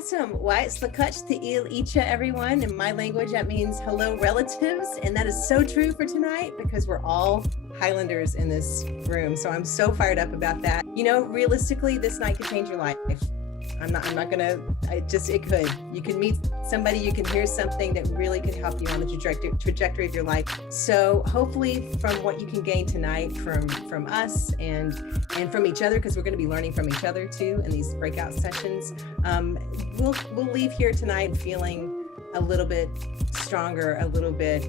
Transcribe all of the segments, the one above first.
Awesome. Slakach Ta'il Icha, everyone. In my language, that means hello, relatives. And that is so true for tonight because we're all Highlanders in this room. So I'm so fired up about that. You know, realistically, this night could change your life. I'm not gonna, it could. You can meet somebody, you can hear something that really could help you on the trajectory of your life. So hopefully from what you can gain tonight from us and from each other, because we're gonna be learning from each other too in these breakout sessions, we'll leave here tonight feeling a little bit stronger, a little bit,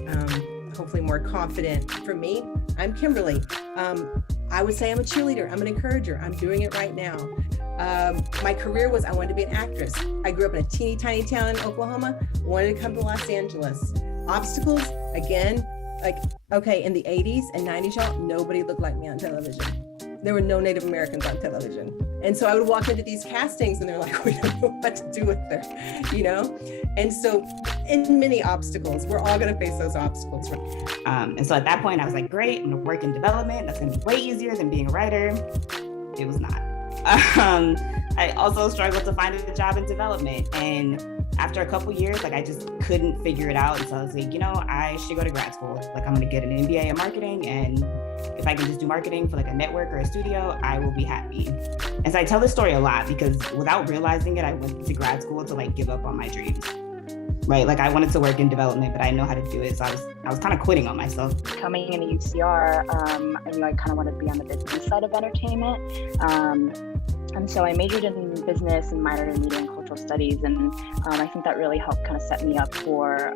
hopefully more confident. For me, I'm Kimberly. I would say I'm a cheerleader, I'm an encourager, I'm doing it right now. My career was, I wanted to be an actress. I grew up in a teeny tiny town in Oklahoma, wanted to come to Los Angeles. Obstacles, again, in the 80s and 90s, y'all, nobody looked like me on television. There were no Native Americans on television. And so I would walk into these castings and they're like, we don't know what to do with her, you know? And so in many obstacles, we're all gonna face those obstacles. And so at that point I was like, great, I'm gonna work in development. That's gonna be way easier than being a writer. It was not. I also struggled to find a job in development. And after a couple years, I just couldn't figure it out. And so I was like, I should go to grad school. I'm gonna get an MBA in marketing. And if I can just do marketing for a network or a studio, I will be happy. And so I tell this story a lot because without realizing it, I went to grad school to give up on my dreams. Right, I wanted to work in development, but I didn't know how to do it. So I was kind of quitting on myself. Coming into UCR, I knew I kind of wanted to be on the business side of entertainment. And so I majored in business and minored in media and cultural studies. And I think that really helped kind of set me up for,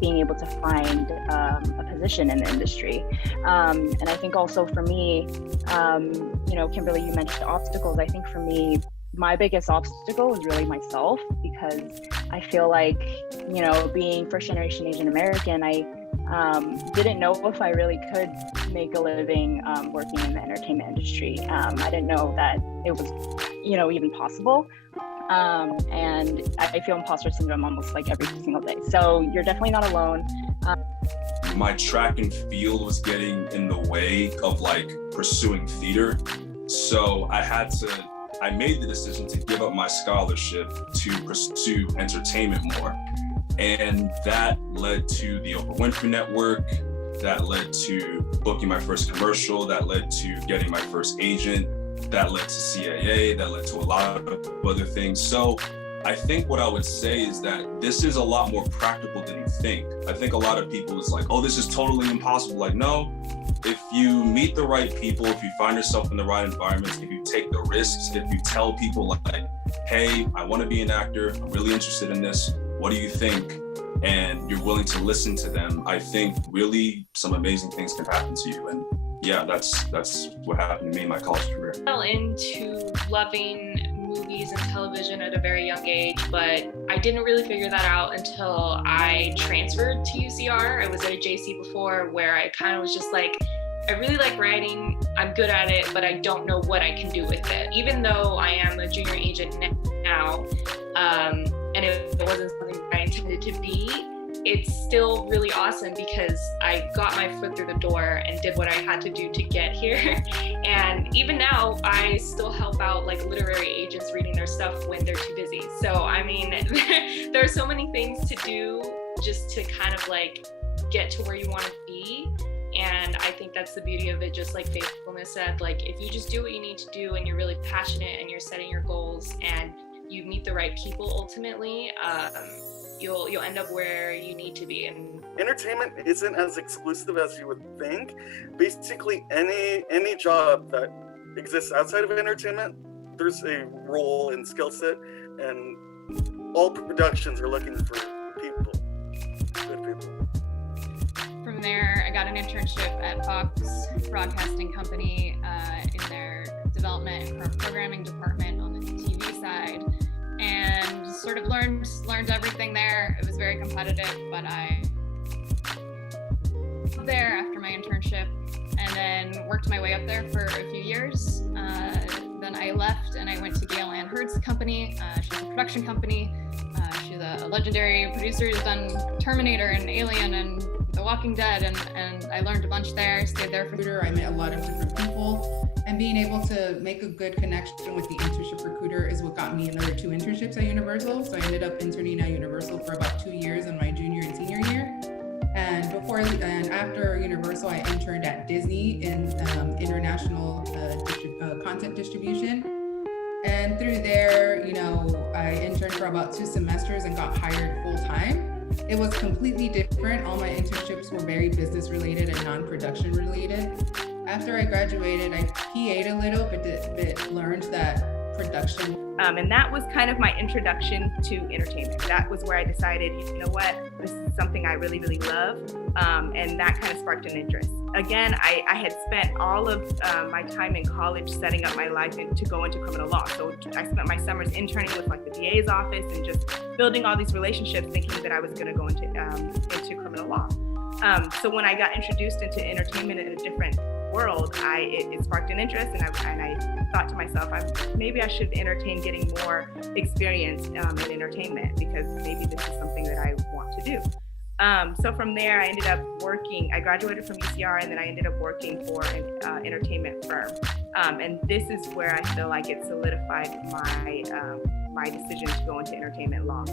being able to find a position in the industry. And I think also for me, Kimberly, you mentioned obstacles. I think for me, my biggest obstacle was really myself, because I feel like, being first generation Asian American, I didn't know if I really could make a living working in the entertainment industry. I didn't know that it was, even possible. And I feel imposter syndrome almost every single day. So you're definitely not alone. My track and field was getting in the way of pursuing theater. So I made the decision to give up my scholarship to pursue entertainment more. And that led to the Oprah Winfrey Network, that led to booking my first commercial, that led to getting my first agent, that led to CAA, that led to a lot of other things. So I think what I would say is that this is a lot more practical than you think. I think a lot of people is oh, this is totally impossible. No, if you meet the right people, if you find yourself in the right environments, if you take the risks, if you tell people hey, I want to be an actor, I'm really interested in this, what do you think? And you're willing to listen to them, I think really some amazing things can happen to you. And yeah, that's what happened to me in my college career. I fell into loving movies and television at a very young age, but I didn't really figure that out until I transferred to UCR. I was at a JC before where I kind of was just I really like writing, I'm good at it, but I don't know what I can do with it. Even though I am a junior agent now, and it wasn't something that I intended to be, it's still really awesome because I got my foot through the door and did what I had to do to get here. And even now, I still help out literary agents reading their stuff when they're too busy. So, I mean, there are so many things to do just to kind of get to where you want to be. And I think that's the beauty of it, just like Faithfulness said, if you just do what you need to do and you're really passionate and you're setting your goals and you meet the right people ultimately, you'll end up where you need to be. And entertainment isn't as exclusive as you would think. Basically, any job that exists outside of entertainment, there's a role and skill set, and all productions are looking for people, good people. From there, I got an internship at Fox Broadcasting Company in their development and programming department on the TV side, and sort of learned everything there. It was very competitive, but I was there after my internship and then worked my way up there for a few years. Then I left and I went to Gail Ann Hurd's company. She's a production company. She's a legendary producer who's done Terminator and Alien and The Walking Dead, and I learned a bunch there, stayed there for recruiter. I met a lot of different people, and being able to make a good connection with the internship recruiter is what got me another 2 internships at Universal. So I ended up interning at Universal for about 2 years in my junior and senior year. And after Universal, I interned at Disney in international content distribution. And through there, I interned for about 2 semesters and got hired full time. It was completely different. All my internships were very business related and non-production related. After I graduated, I PA'd a little but learned that production. And that was kind of my introduction to entertainment. That was where I decided, you know what, this is something I really, really love. And that kind of sparked an interest. Again, I had spent all of my time in college setting up my life to go into criminal law. So I spent my summers interning with like the DA's office and just building all these relationships, thinking that I was going to go into criminal law. So when I got introduced into entertainment in a different world, it sparked an interest, and I thought to myself, maybe I should entertain getting more experience in entertainment, because maybe this is something that I want to do. So from there, I ended up working. I graduated from UCR, and then I ended up working for an entertainment firm. And this is where I feel like it solidified my decision to go into entertainment law.